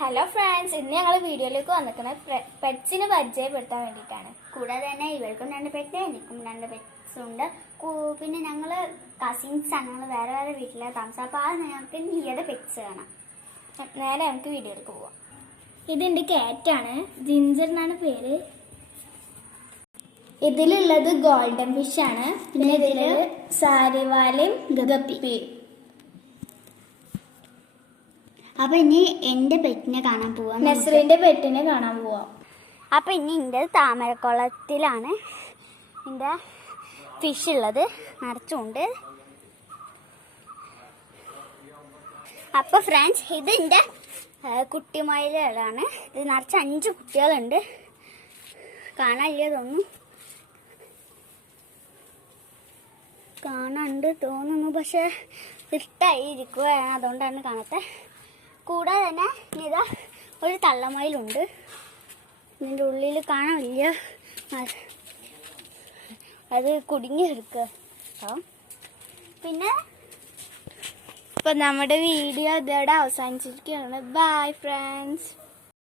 Hello friends, ഇന്ന് ഞങ്ങൾ വീഡിയോയിലേക്ക് വന്നിരിക്കുന്നത് പെറ്റ്സിനെ പരിചയപ്പെടുത്താൻ വേണ്ടിയിട്ടാണ്. കൂടാതെ തന്നെ ഇവർക്കും 2 പെറ്റ്, എനിക്കും 2 പെറ്റ്സ് ഉണ്ട്. പിന്നെ ഞങ്ങൾ കസിൻസ് ആണ്, ഞങ്ങൾ വേറെ വേറെ വീട്ടിലാണ് താമസം. അപ്പോൾ അത് ഞങ്ങൾക്ക് നിയുടെ പെറ്റ്സ് കാണാം. നേരെ നമുക്ക് വീഡിയോയിലേക്ക് പോവാം. ഇതെൻ്റെ കാറ്റാണ്, ജിഞ്ചർ എന്നാണ് പേര്. ഇതിലുള്ളത് ഗോൾഡൻ ഫിഷ് ആണ്. പിന്നെ ഇതിൽ സാരിവാലയും ഗപ്പി. അപ്പൊ ഇനി എൻ്റെ പെറ്റിനെ കാണാൻ പോവാം, നസ്രീന്റെ പെറ്റിനെ കാണാൻ പോവാം. അപ്പൊ ഇനി എൻ്റെ താമരക്കുളത്തിലാണ് എൻ്റെ ഫിഷ് ഉള്ളത്, നിറച്ചുണ്ട്. അപ്പൊ ഫ്രണ്ട്സ്, ഇത് എൻ്റെ കുട്ടിമയിലാണ്. ഇത് നിറച്ച് 5 കുട്ടികളുണ്ട്. കാണാനില്ല തോന്നുന്നു, കാണാണ്ട് തോന്നുന്നു, പക്ഷെ ഇട്ടായിരിക്കുകയാണ്, അതുകൊണ്ടാണ് കാണാത്ത. കൂടാതെ തന്നെ ഇതാ ഒരു തള്ളമയിലുണ്ട്. ഇതിൻ്റെ ഉള്ളിൽ കാണാനില്ല, അത് കുടുങ്ങി എടുക്കുക. പിന്നെ ഇപ്പൊ നമ്മുടെ വീഡിയോ ഇതോടെ അവസാനിച്ചിരിക്കുകയാണ്. Bye friends.